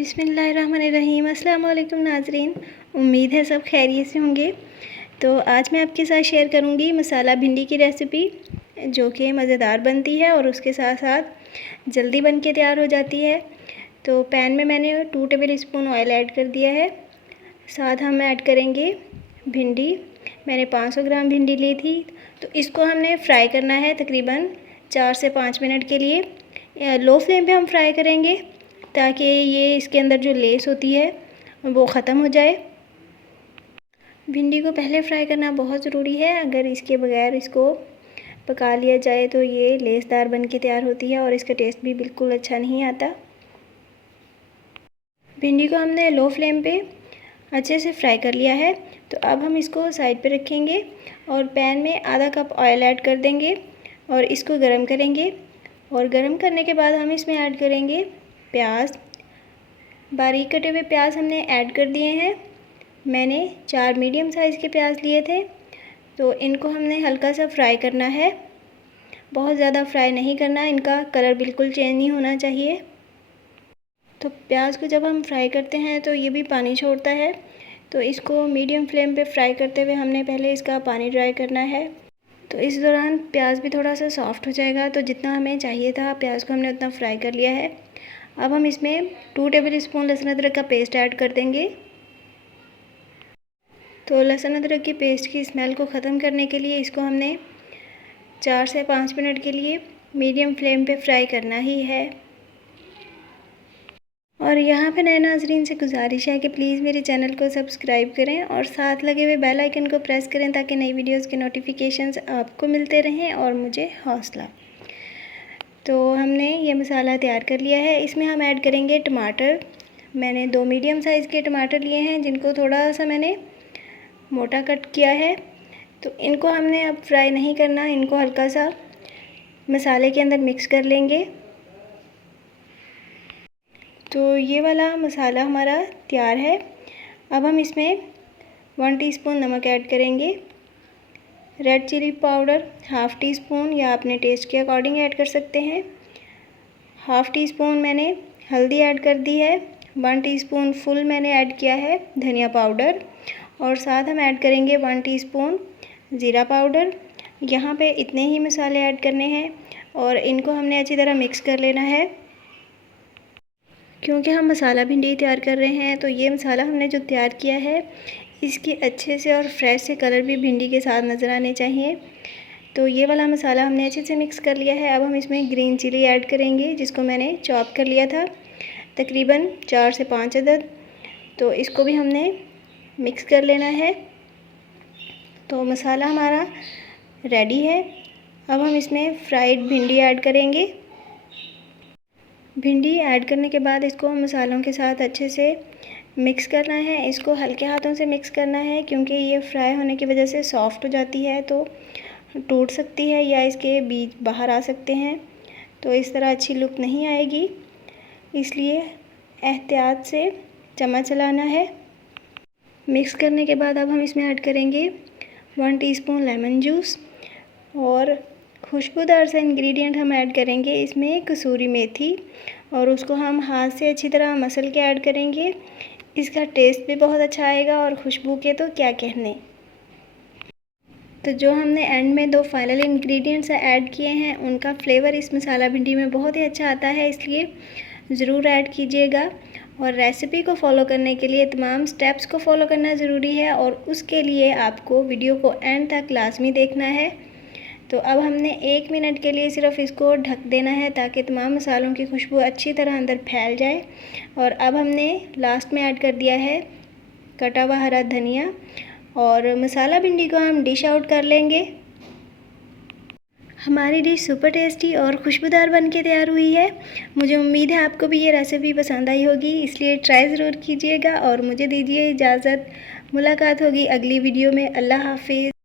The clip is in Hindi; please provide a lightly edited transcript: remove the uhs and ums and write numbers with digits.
बिस्मिल्लाहिर्रहमानिर्रहीम। अस्सलाम वालेकुम नाज़रीन, उम्मीद है सब खैरियत से होंगे। तो आज मैं आपके साथ शेयर करूंगी मसाला भिंडी की रेसिपी, जो कि मज़ेदार बनती है और उसके साथ साथ जल्दी बन के तैयार हो जाती है। तो पैन में मैंने 2 टेबल स्पून ऑयल ऐड कर दिया है। साथ हम ऐड करेंगे भिंडी। मैंने 500 ग्राम भिंडी ली थी। तो इसको हमने फ्राई करना है तकरीबन 4 से 5 मिनट के लिए। लो फ्लेम पे हम फ्राई करेंगे ताकि ये इसके अंदर जो लेस होती है वो ख़त्म हो जाए। भिंडी को पहले फ्राई करना बहुत ज़रूरी है। अगर इसके बगैर इसको पका लिया जाए तो ये लेसदार बन के तैयार होती है और इसका टेस्ट भी बिल्कुल अच्छा नहीं आता। भिंडी को हमने लो फ्लेम पे अच्छे से फ्राई कर लिया है। तो अब हम इसको साइड पे रखेंगे और पैन में आधा कप ऑयल ऐड कर देंगे और इसको गरम करेंगे। और गरम करने के बाद हम इसमें ऐड करेंगे प्याज। बारीक कटे हुए प्याज हमने ऐड कर दिए हैं। मैंने 4 मीडियम साइज़ के प्याज लिए थे। तो इनको हमने हल्का सा फ्राई करना है, बहुत ज़्यादा फ्राई नहीं करना, इनका कलर बिल्कुल चेंज नहीं होना चाहिए। तो प्याज को जब हम फ्राई करते हैं तो ये भी पानी छोड़ता है। तो इसको मीडियम फ्लेम पे फ्राई करते हुए हमने पहले इसका पानी ड्राई करना है। तो इस दौरान प्याज भी थोड़ा सा सॉफ्ट हो जाएगा। तो जितना हमें चाहिए था प्याज को हमने उतना फ्राई कर लिया है। अब हम इसमें 2 टेबल स्पून लहसुन अदरक का पेस्ट ऐड कर देंगे। तो लहसुन अदरक की पेस्ट की स्मेल को ख़त्म करने के लिए इसको हमने 4 से 5 मिनट के लिए मीडियम फ्लेम पे फ्राई करना ही है। और यहाँ पे नए नाज़रीन से गुजारिश है कि प्लीज़ मेरे चैनल को सब्सक्राइब करें और साथ लगे हुए बेल आइकन को प्रेस करें ताकि नई वीडियोस के नोटिफिकेशंस आपको मिलते रहें और मुझे हौसला। तो हमने ये मसाला तैयार कर लिया है। इसमें हम ऐड करेंगे टमाटर। मैंने 2 मीडियम साइज़ के टमाटर लिए हैं, जिनको थोड़ा सा मैंने मोटा कट किया है। तो इनको हमने अब फ्राई नहीं करना, इनको हल्का सा मसाले के अंदर मिक्स कर लेंगे। तो ये वाला मसाला हमारा तैयार है। अब हम इसमें 1 टीस्पून नमक ऐड करेंगे। Red chilli powder half teaspoon या अपने टेस्ट के अकॉर्डिंग ऐड कर सकते हैं। हाफ़ टी स्पून मैंने हल्दी ऐड कर दी है। 1 टीस्पून फुल मैंने ऐड किया है धनिया पाउडर। और साथ हम ऐड करेंगे 1 टीस्पून ज़ीरा पाउडर। यहाँ पे इतने ही मसाले ऐड करने हैं और इनको हमने अच्छी तरह मिक्स कर लेना है। क्योंकि हम मसाला भिंडी तैयार कर रहे हैं तो ये मसाला हमने जो तैयार किया है इसके अच्छे से और फ्रेश से कलर भी भिंडी के साथ नज़र आने चाहिए। तो ये वाला मसाला हमने अच्छे से मिक्स कर लिया है। अब हम इसमें ग्रीन चिली ऐड करेंगे, जिसको मैंने चॉप कर लिया था, तकरीबन 4 से 5 अदद। तो इसको भी हमने मिक्स कर लेना है। तो मसाला हमारा रेडी है। अब हम इसमें फ्राइड भिंडी ऐड करेंगे। भिंडी ऐड करने के बाद इसको मसालों के साथ अच्छे से मिक्स करना है। इसको हल्के हाथों से मिक्स करना है क्योंकि ये फ्राई होने की वजह से सॉफ्ट हो जाती है, तो टूट सकती है या इसके बीज बाहर आ सकते हैं। तो इस तरह अच्छी लुक नहीं आएगी, इसलिए एहतियात से चम्मच चलाना है। मिक्स करने के बाद अब हम इसमें ऐड करेंगे 1 टीस्पून लेमन जूस और खुशबूदार सा इंग्रेडिएंट हम ऐड करेंगे इसमें कसूरी मेथी, और उसको हम हाथ से अच्छी तरह मसल के ऐड करेंगे। इसका टेस्ट भी बहुत अच्छा आएगा और खुशबू के तो क्या कहने। तो जो हमने एंड में 2 फाइनल इंग्रेडिएंट्स ऐड किए हैं उनका फ्लेवर इस मसाला भिंडी में बहुत ही अच्छा आता है, इसलिए ज़रूर ऐड कीजिएगा। और रेसिपी को फॉलो करने के लिए तमाम स्टेप्स को फॉलो करना ज़रूरी है और उसके लिए आपको वीडियो को एंड तक लाजमी देखना है। तो अब हमने 1 मिनट के लिए सिर्फ इसको ढक देना है ताकि तमाम मसालों की खुशबू अच्छी तरह अंदर फैल जाए। और अब हमने लास्ट में ऐड कर दिया है कटा हुआ हरा धनिया और मसाला भिंडी को हम डिश आउट कर लेंगे। हमारी डिश सुपर टेस्टी और खुशबूदार बन के तैयार हुई है। मुझे उम्मीद है आपको भी ये रेसिपी पसंद आई होगी, इसलिए ट्राई ज़रूर कीजिएगा और मुझे दीजिए इजाज़त। मुलाकात होगी अगली वीडियो में। अल्लाह हाफिज़।